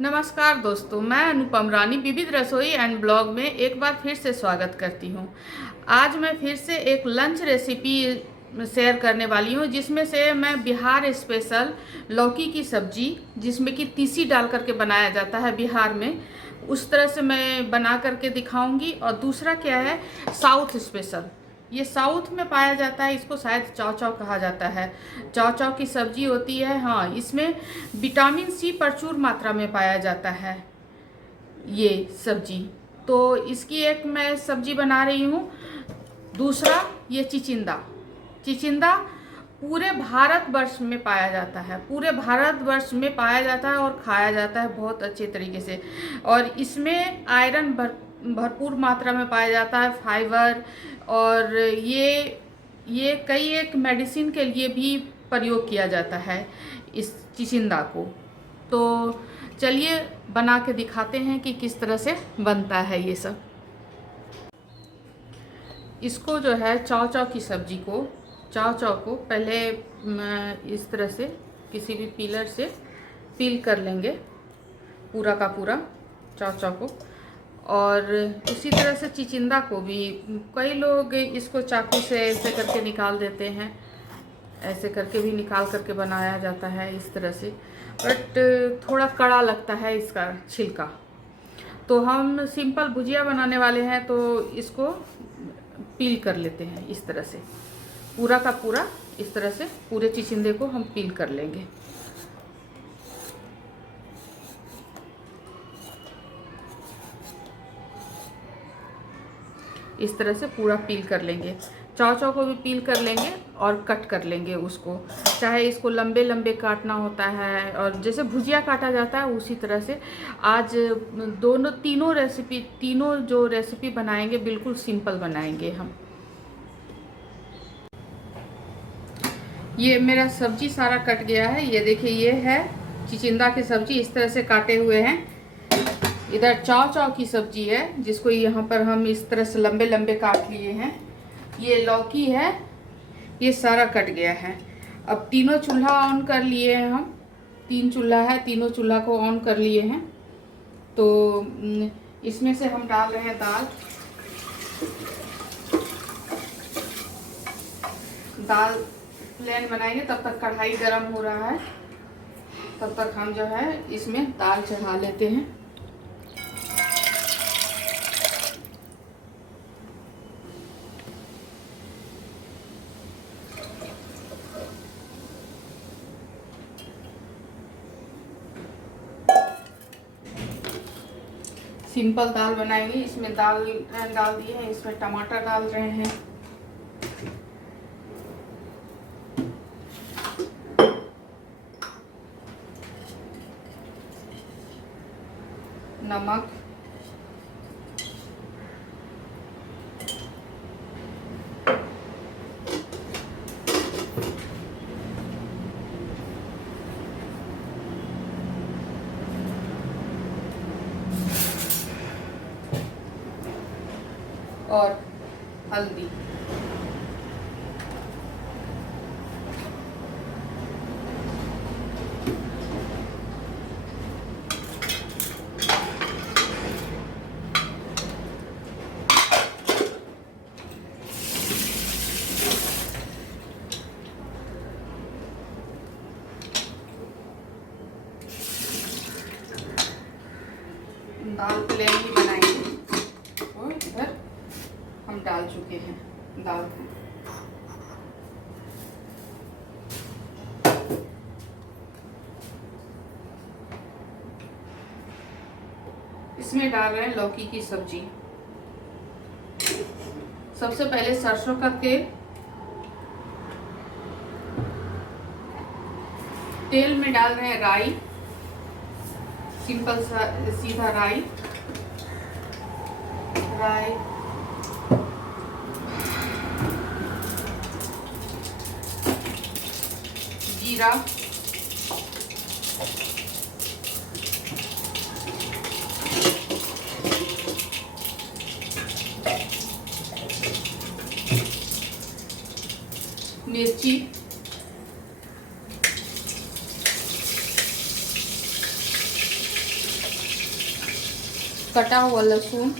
नमस्कार दोस्तों, मैं अनुपम रानी विविध रसोई एंड ब्लॉग में एक बार फिर से स्वागत करती हूँ। आज मैं फिर से एक लंच रेसिपी शेयर करने वाली हूँ, जिसमें से मैं बिहार स्पेशल लौकी की सब्जी, जिसमें कि तीसी डाल करके बनाया जाता है बिहार में, उस तरह से मैं बना करके दिखाऊंगी। और दूसरा क्या है, साउथ स्पेशल, ये साउथ में पाया जाता है, इसको शायद चाव चाव कहा जाता है। चाव चाव की सब्जी होती है। हाँ, इसमें विटामिन सी प्रचुर मात्रा में पाया जाता है ये सब्जी। तो इसकी एक मैं सब्जी बना रही हूँ। दूसरा ये चिचिंदा। चिचिंदा पूरे भारतवर्ष में पाया जाता है, पूरे भारतवर्ष में पाया जाता है और खाया जाता है बहुत अच्छे तरीके से। और इसमें आयरन भरपूर मात्रा में पाया जाता है, फाइबर। और ये कई एक मेडिसिन के लिए भी प्रयोग किया जाता है इस चिचिंदा को। तो चलिए बना के दिखाते हैं कि किस तरह से बनता है ये सब। इसको जो है चाव चाव की सब्जी को, चाव चाव को पहले इस तरह से किसी भी पीलर से पील कर लेंगे पूरा का पूरा चाव चाव को। और उसी तरह से चिचिंदा को भी कई लोग इसको चाकू से ऐसे करके निकाल देते हैं, ऐसे करके भी निकाल करके बनाया जाता है इस तरह से, बट थोड़ा कड़ा लगता है इसका छिलका। तो हम सिंपल भुजिया बनाने वाले हैं, तो इसको पील कर लेते हैं इस तरह से, पूरा का पूरा इस तरह से पूरे चिचिंदे को हम पील कर लेंगे। इस तरह से पूरा पील कर लेंगे। चाव चाव को भी पील कर लेंगे और कट कर लेंगे उसको। चाहे इसको लंबे लंबे काटना होता है, और जैसे भुजिया काटा जाता है उसी तरह से। आज तीनों जो रेसिपी बनाएंगे बिल्कुल सिंपल बनाएंगे हम। ये मेरा सब्जी सारा कट गया है, ये देखिए, ये है चिचिंदा की सब्जी, इस तरह से काटे हुए हैं। इधर चाव चाव की सब्जी है, जिसको यहाँ पर हम इस तरह से लंबे लंबे काट लिए हैं। ये लौकी है, ये सारा कट गया है। अब तीनों चूल्हा ऑन कर लिए हैं हम, 3 चूल्हा है, तीनों चूल्हा को ऑन कर लिए हैं। तो इसमें से हम डाल रहे हैं दाल। दाल प्लेन बनाएंगे, तब तक कढ़ाई गर्म हो रहा है, तब तक हम जो है इसमें दाल चढ़ा लेते हैं। सिंपल दाल बनाएंगे, इसमें दाल डाल दिए हैं, इसमें टमाटर डाल रहे हैं, नमक, और हल्दी। दाल प्लेन ही बनाएंगे, और इधर हम डाल चुके हैं दाल को। इसमें डाल रहे हैं लौकी की सब्जी। सबसे पहले सरसों का तेल में डाल रहे हैं राई, सिंपल सा सीधा राई, जीरा, मिर्ची, कटा हुआ लहसुन,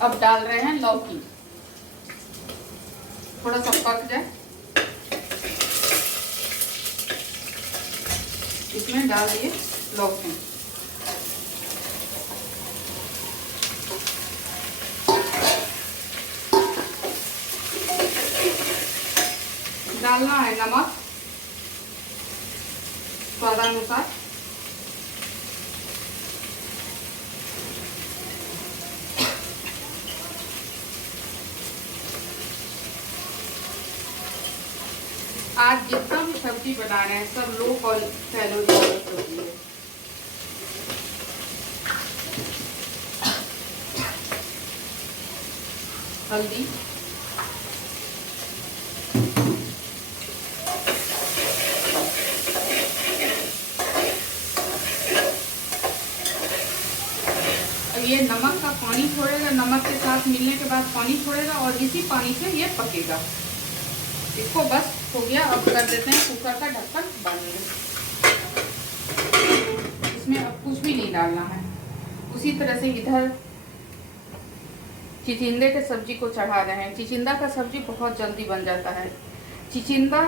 अब डाल रहे हैं लौकी। थोड़ा सा पक जाए, इसमें डाल दिए लौकी। डालना है नमक स्वादानुसार। आज जितना भी सब्जी बना रहे हैं सब लो कैलोरी वाली सब्जी है। हल्दी, ये नमक का पानी छोड़ेगा, नमक के साथ मिलने के बाद पानी छोड़ेगा और इसी पानी से ये पकेगा। इसको बस हो गया। अब कर देते हैं कुकर का ढक्कन बंद। इसमें अब कुछ भी नहीं डालना है। उसी तरह से इधर चिचिंडे के सब्जी को चढ़ा रहे हैं। चिचिंडा का सब्जी बहुत जल्दी बन जाता है। चिचिंडा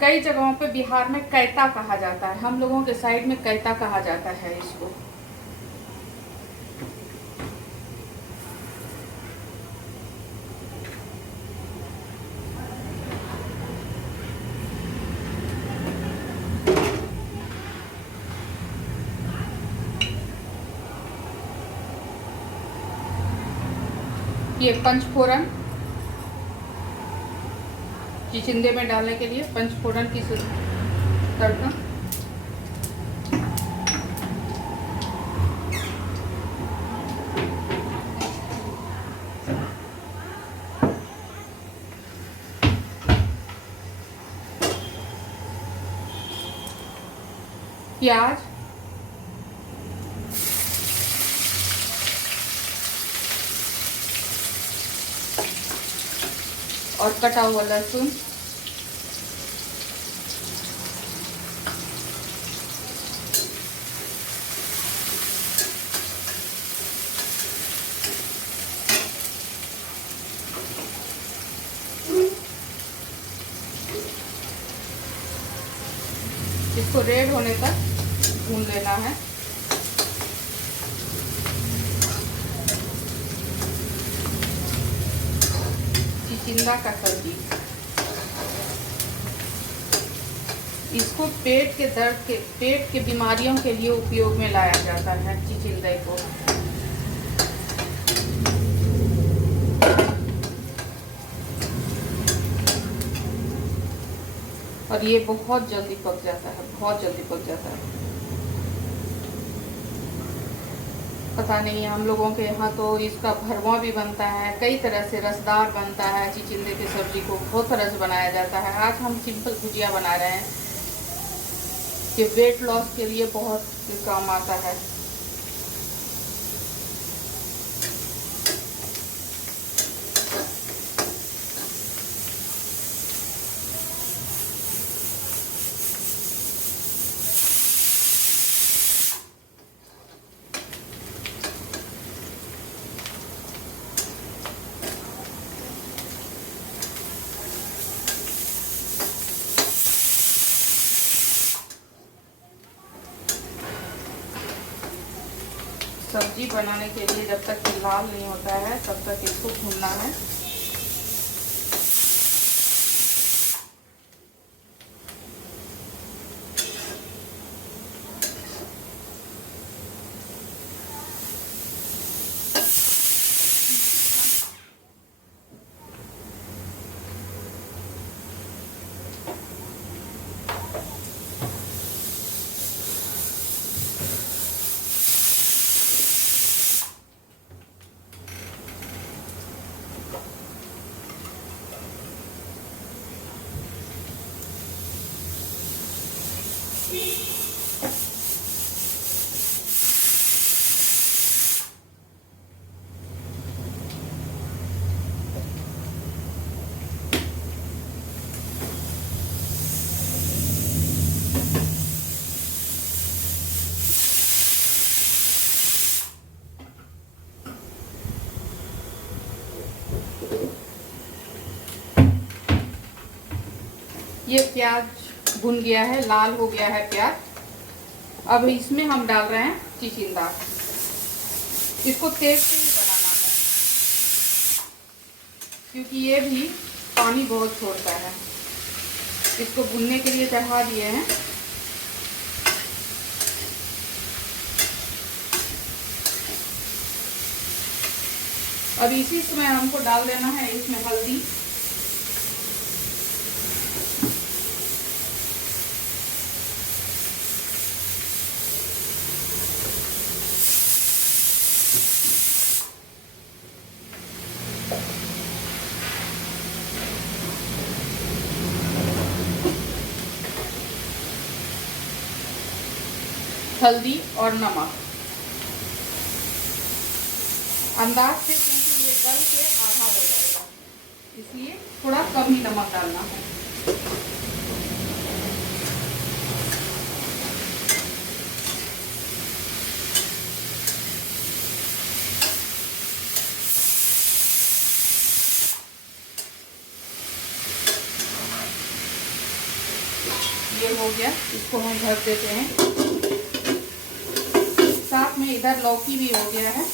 कई जगहों पे बिहार में कैता कहा जाता है, हम लोगों के साइड में कैता कहा जाता है इसको। ये पंचफोरन चिचिंडे में डालने के लिए पंचफोरन की तड़का। प्याज, और कटा हुआ लहसुन, इसको रेड होने तक भून लेना है। चिचिंडा का सब्जी, इसको पेट के दर्द के, पेट के बीमारियों के लिए उपयोग में लाया जाता है चिचिंडे को। और ये बहुत जल्दी पक जाता है, बहुत जल्दी पक जाता है। पता नहीं, हम लोगों के यहाँ तो इसका भरवा भी बनता है, कई तरह से रसदार बनता है। चिचिंडे की सब्जी को बहुत तरह से बनाया जाता है। आज हम सिंपल भुजिया बना रहे हैं कि वेट लॉस के लिए बहुत काम आता है। सब्जी बनाने के लिए जब तक कि लाल नहीं होता है तब तक इसको भूनना है। ये प्याज भुन गया है, लाल हो गया है प्याज। अब इसमें हम डाल रहे हैं चिचिंडा। इसको तेज से ही बनाना है क्योंकि ये भी पानी बहुत छोड़ता है। इसको भुनने के लिए चढ़ा दिए हैं। अब इसी समय हमको डाल देना है इसमें हल्दी, हल्दी और नमक अंदाज से, क्योंकि ये गल के आधा हो जाएगा, इसलिए थोड़ा कम ही नमक डालना है। ये हो गया, इसको हम ढक देते हैं। साथ में इधर लौकी भी हो गया है।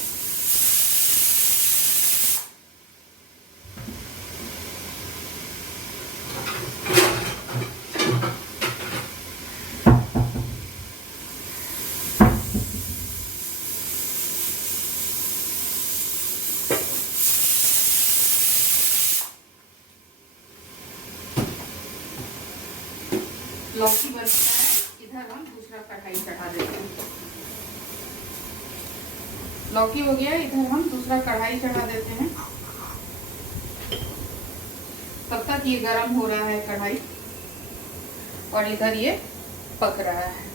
लौकी बन गया है, इधर हम दूसरा कढ़ाई चढ़ा देते हैं। लौकी हो गया, इधर हम दूसरा कढ़ाई चढ़ा देते हैं। तब तक ये गरम हो रहा है कढ़ाई और इधर ये पक रहा है।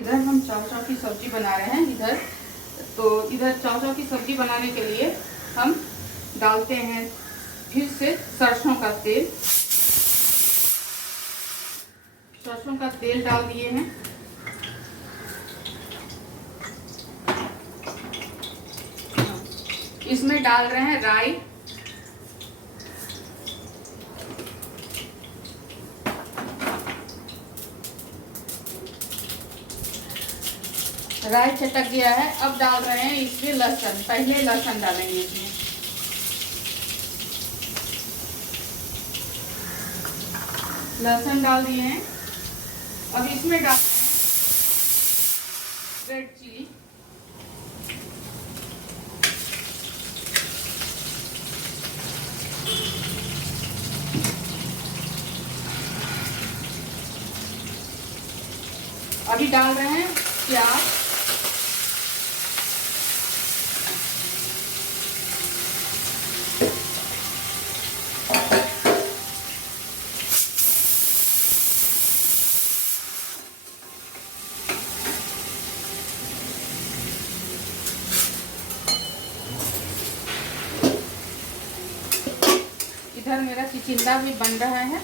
इधर हम चाव की सब्जी बना रहे हैं। इधर चाव की सब्जी बनाने के लिए हम डालते हैं फिर से सरसों का तेल। सरसों का तेल डाल दिए हैं। इसमें डाल रहे हैं राई, राई चटक गया है। अब डाल रहे हैं इसमें लहसुन। पहले लहसुन डालेंगे इसमें। लहसुन डाल दिए हैं। अब इसमें डालते हैं रेड चिली, अभी डाल रहे हैं प्याज, इधर मेरा चिचिंडा भी बन रहा है।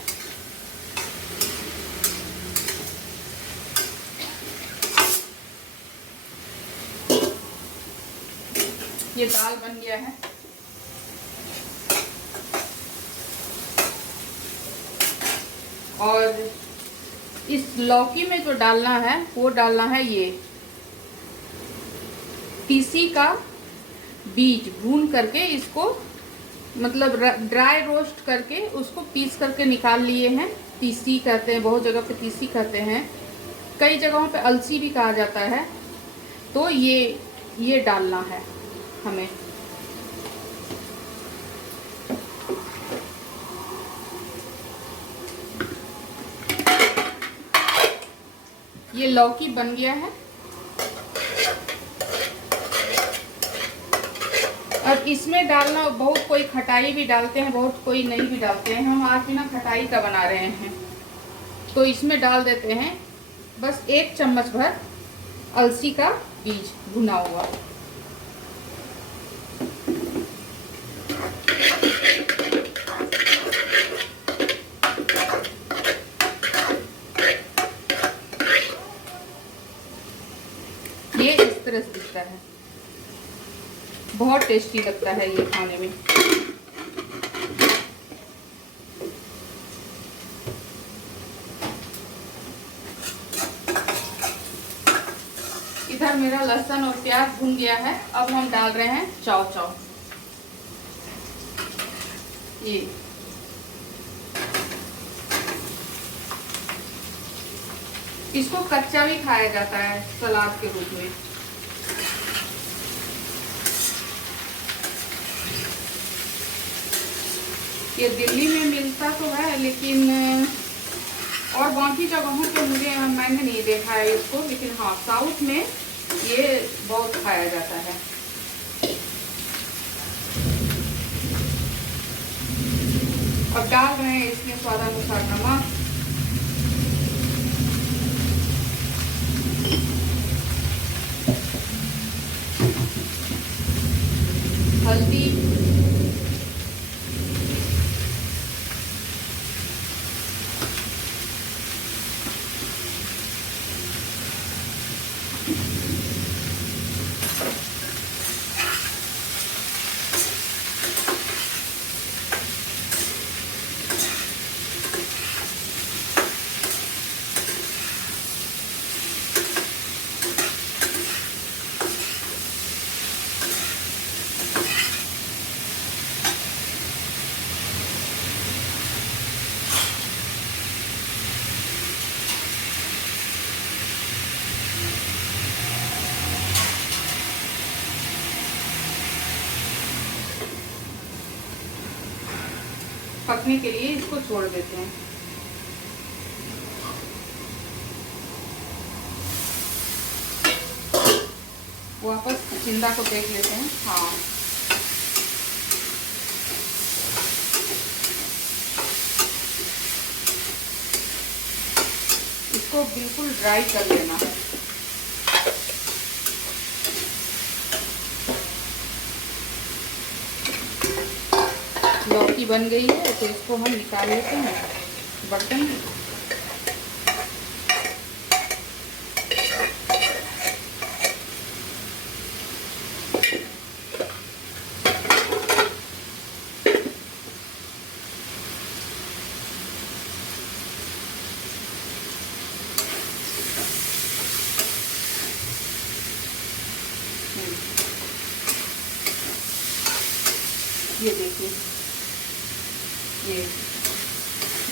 ये दाल बन गया है। और इस लौकी में जो डालना है वो डालना है ये तीसी का बीज। भून करके इसको मतलब ड्राई रोस्ट करके उसको पीस करके निकाल लिए हैं। तीसी कहते हैं, बहुत जगह पे तीसी कहते हैं, कई जगहों पे अलसी भी कहा जाता है। तो ये डालना है हमें। ये लौकी बन गया है। अब इसमें डालना, बहुत कोई खटाई भी डालते हैं, बहुत कोई नहीं भी डालते हैं। हम आज बिना खटाई का बना रहे हैं, तो इसमें डाल देते हैं बस 1 चम्मच भर अलसी का बीज भुना हुआ। ये इस तरह से दिखता है, बहुत टेस्टी लगता है ये खाने में। लहसुन और प्याज भुन गया है। अब हम डाल रहे हैं चाव चाव। ये इसको कच्चा भी खाया जाता है सलाद के रूप में। ये दिल्ली में मिलता तो है, लेकिन और बाकी जगहों पे मैंने नहीं देखा है इसको, लेकिन हाँ साउथ में ये बहुत खाया जाता है। अब डाल रहे हैं इसमें स्वादानुसार नमक, हल्दी, पकने के लिए इसको छोड़ देते हैं। वापस चिंदा को देख लेते हैं। हाँ इसको बिल्कुल ड्राई कर लेना है। लौकी बन गई है तो इसको हम निकाल लेते हैं बर्तन में। ये देखिए, ये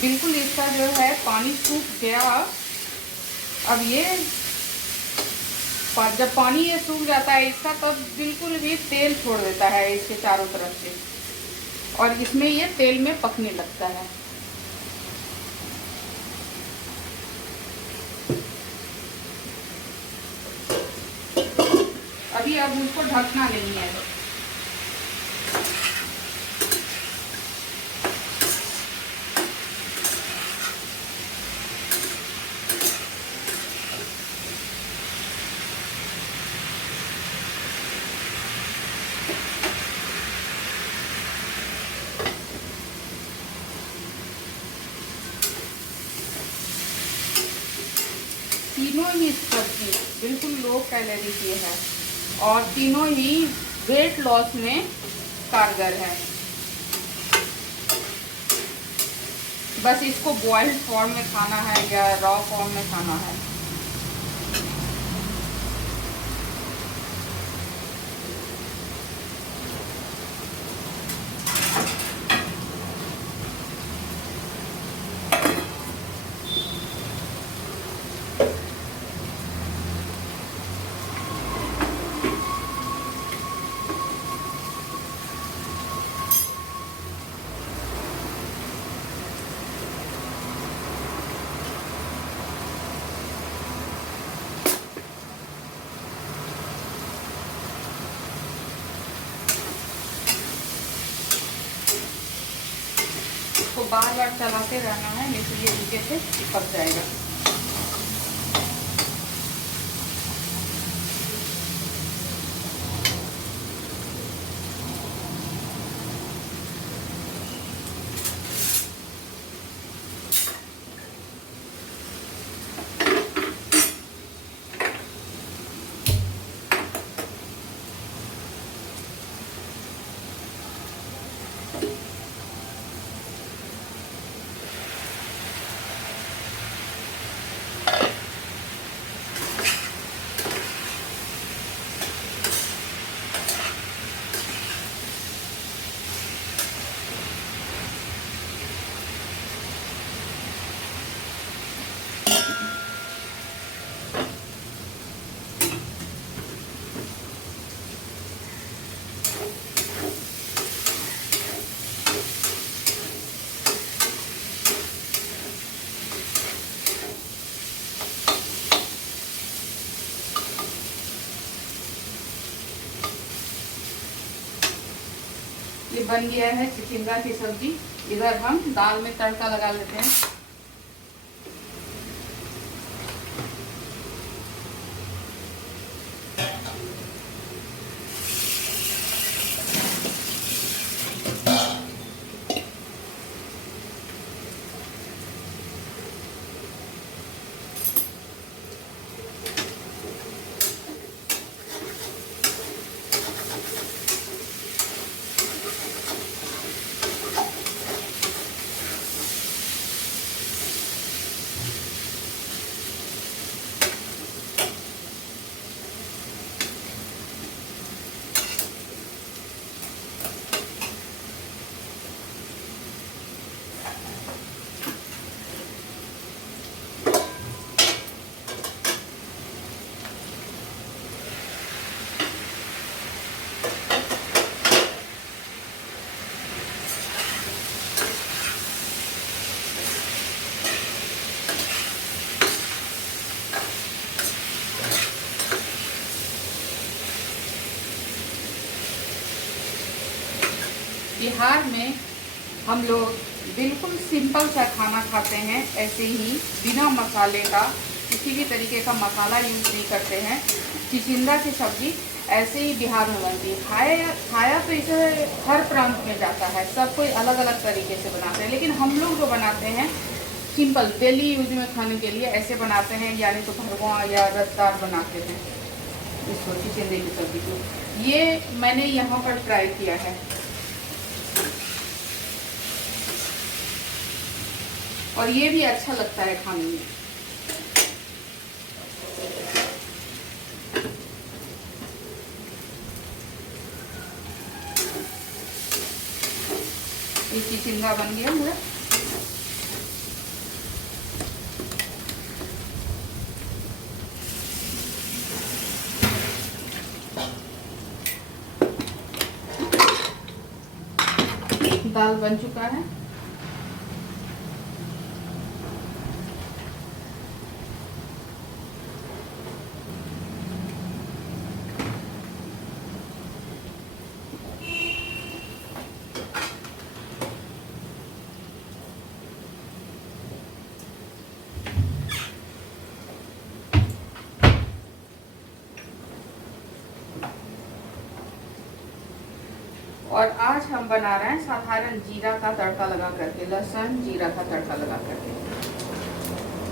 बिल्कुल इसका जो है पानी सूख गया। अब ये जब पानी ये सूख जाता है इसका, तब बिल्कुल भी तेल छोड़ देता है इसके चारों तरफ से, और इसमें ये तेल में पकने लगता है। अभी अब उसको ढकना नहीं है। तीनों ही सब्जी बिल्कुल लो कैलोरी की है और तीनों ही वेट लॉस में कारगर है। बस इसको बॉइल्ड फॉर्म में खाना है या रॉ फॉर्म में खाना है। इसको बार बार चलाते रहना है, नहीं तो ये नीचे से चिपक जाएगा। बन गया है चिचिंगा की सब्जी। इधर हम दाल में तड़का लगा लेते हैं। बिहार में हम लोग बिल्कुल सिंपल सा खाना खाते हैं, ऐसे ही बिना मसाले का, किसी भी तरीके का मसाला यूज़ नहीं करते हैं। चिचिंगा की सब्ज़ी ऐसे ही बिहार में बनती है। खाया तो इसे हर प्रांत में जाता है, सब कोई अलग अलग तरीके से बनाते हैं, लेकिन हम लोग जो बनाते हैं सिंपल डेली यूज में खाने के लिए ऐसे बनाते हैं, यानी तो भरवा या रसदार बनाते हैं इसको, चिचिंगे की सब्ज़ी को। ये मैंने यहाँ पर ट्राई किया है और ये भी अच्छा लगता है खाने में। ये चिचिंगा बन गया मेरा। दाल बन चुका है। और आज हम बना रहे हैं साधारण जीरा का तड़का लगा करके, लहसुन जीरा का तड़का लगा करके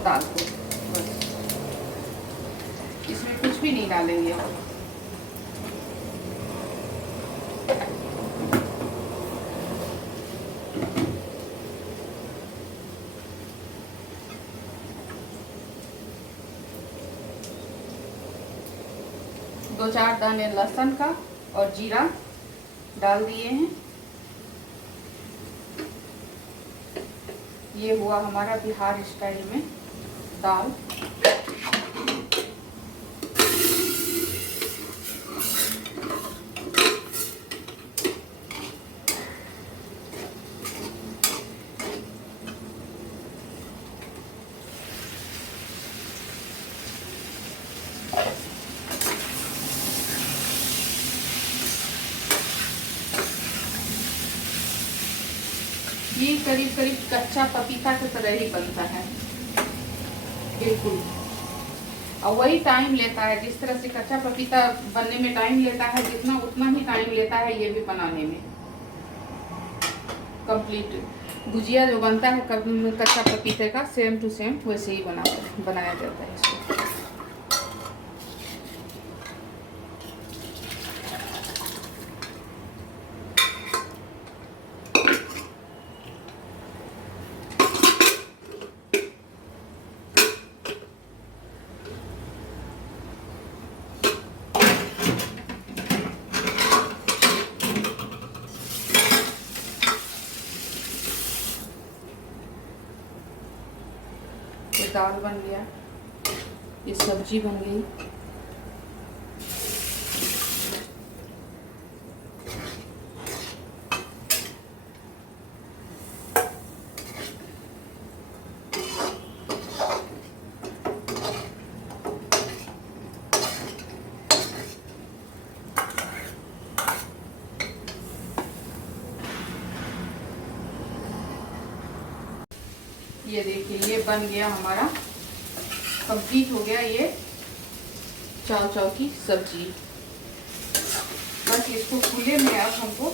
दाल को। बस इसमें कुछ भी नहीं डालेंगे। दो चार दाने लहसुन का और जीरा डाल दिए हैं। ये हुआ हमारा बिहार स्टाइल में दाल। ये करीब करीब कच्चा पपीता की तरह ही बनता है बिल्कुल, और वही टाइम लेता है जिस तरह से कच्चा पपीता बनने में टाइम लेता है, जितना उतना ही टाइम लेता है ये भी बनाने में। कंप्लीट भुजिया जो बनता है कच्चा पपीते का, सेम टू सेम वैसे ही बनाया जाता है इसको। ये दाल बन गया, ये सब्जी बन गई। ये देखिए, ये बन गया हमारा, कंप्लीट हो गया ये चाव चाव की सब्जी। बस इसको खुले में अब हमको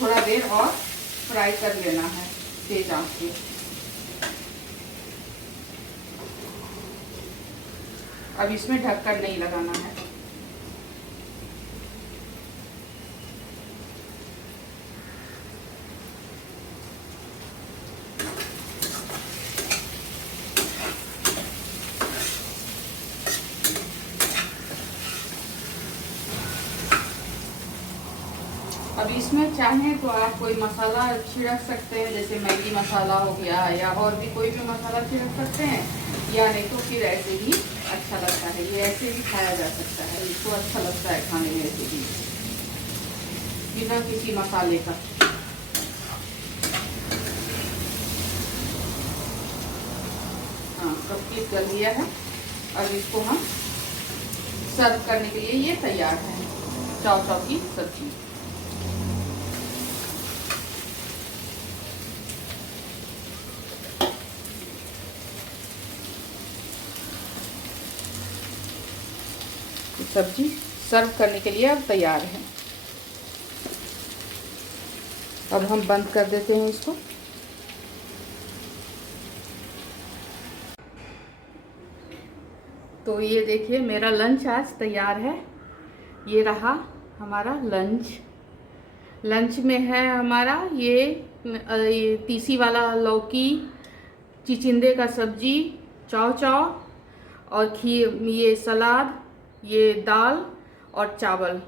थोड़ा देर और फ्राई कर लेना है तेज आंच पे। अब इसमें ढक्कन नहीं लगाना है। अब इसमें चाहें तो आप कोई मसाला छिड़क सकते हैं, जैसे मैगी मसाला हो गया या और भी कोई भी मसाला छिड़क सकते हैं, या नहीं तो फिर ऐसे ही अच्छा लगता है। ये ऐसे भी खाया जा सकता है, इसको अच्छा लगता है खाने में ऐसे भी बिना किसी मसाले का। हाँ, कंप्लीट कर लिया है। अब इसको हम सर्व करने के लिए ये तैयार है, चाव चाव की सब्जी। सब्जी सर्व करने के लिए अब तैयार है। अब हम बंद कर देते हैं इसको। तो ये देखिए, मेरा लंच आज तैयार है। ये रहा हमारा लंच। लंच में है हमारा ये तीसी वाला लौकी, चिचिंदे का सब्जी, चाव चाव और खीर, ये सलाद, ये दाल और चावल।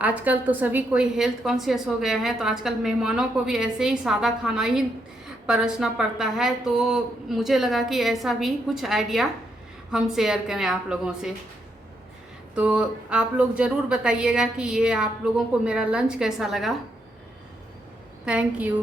आजकल तो सभी कोई हेल्थ कॉन्शियस हो गए हैं, तो आजकल मेहमानों को भी ऐसे ही सादा खाना ही परोसना पड़ता है। तो मुझे लगा कि ऐसा भी कुछ आइडिया हम शेयर करें आप लोगों से। तो आप लोग ज़रूर बताइएगा कि ये आप लोगों को मेरा लंच कैसा लगा। Thank you.